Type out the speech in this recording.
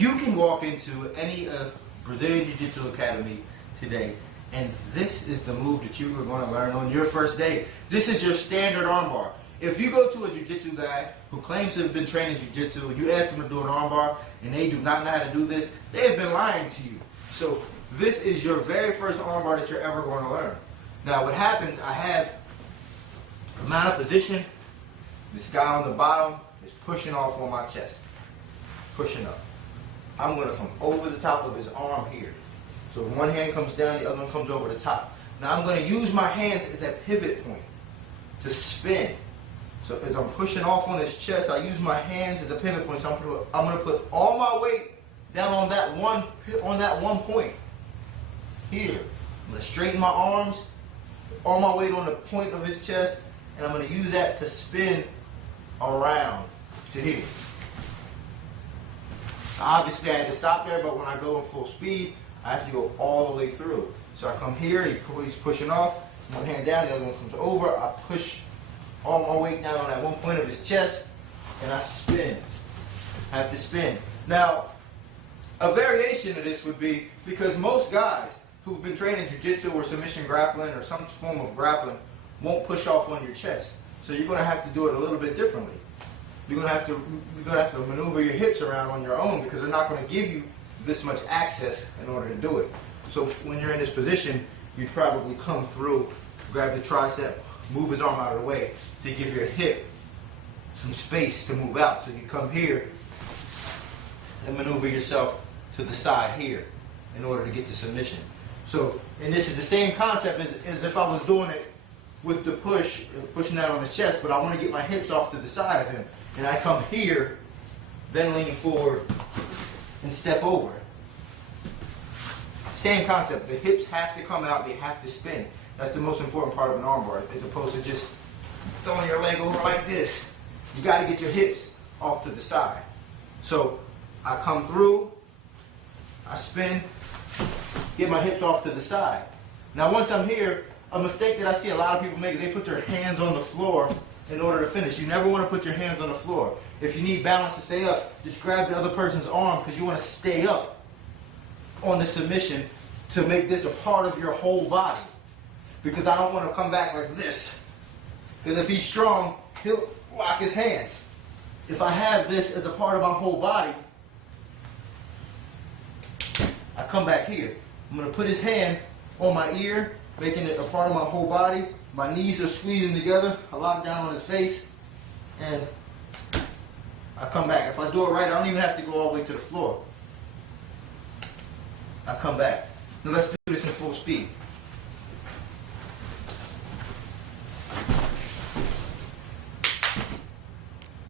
You can walk into any Brazilian Jiu-Jitsu Academy today, and this is the move that you are going to learn on your first day. This is your standard armbar. If you go to a Jiu-Jitsu guy who claims to have been trained in Jiu-Jitsu and you ask them to do an armbar and they do not know how to do this, they have been lying to you. So this is your very first armbar that you're ever going to learn. Now what happens, I have a mount of position. This guy on the bottom is pushing off on my chest, pushing up. I'm going to come over the top of his arm here. So one hand comes down, the other one comes over the top. Now I'm going to use my hands as a pivot point to spin. So as I'm pushing off on his chest, I use my hands as a pivot point. So I'm going to put all my weight down on that one point here. I'm going to straighten my arms, all my weight on the point of his chest, and I'm going to use that to spin around to here. Obviously I had to stop there, but when I go in full speed, I have to go all the way through. So I come here, he's pushing off, one hand down, the other one comes over, I push all my weight down on that one point of his chest, and I spin. I have to spin. Now, a variation of this would be, because most guys who've been trained in jiu-jitsu or submission grappling or some form of grappling won't push off on your chest. So you're going to have to do it a little bit differently. You're going to have to maneuver your hips around on your own, because they're not going to give you this much access in order to do it. So when you're in this position, you'd probably come through, grab the tricep, move his arm out of the way to give your hip some space to move out. So you come here and maneuver yourself to the side here in order to get to submission. So, and this is the same concept as if I was doing it with the pushing out on his chest, but I want to get my hips off to the side of him. And I come here, then lean forward and step over. Same concept. The hips have to come out, they have to spin. That's the most important part of an armbar, as opposed to just throwing your leg over like this. You got to get your hips off to the side. So I come through, I spin, get my hips off to the side. Now once I'm here, a mistake that I see a lot of people make is they put their hands on the floor in order to finish. You never want to put your hands on the floor. If you need balance to stay up, just grab the other person's arm, because you want to stay up on the submission to make this a part of your whole body. Because I don't want to come back like this. Because if he's strong, he'll lock his hands. If I have this as a part of my whole body, I come back here. I'm going to put his hand on my ear, making it a part of my whole body. My knees are squeezing together. I lock down on his face, and I come back. If I do it right, I don't even have to go all the way to the floor. I come back. Now let's do this in full speed.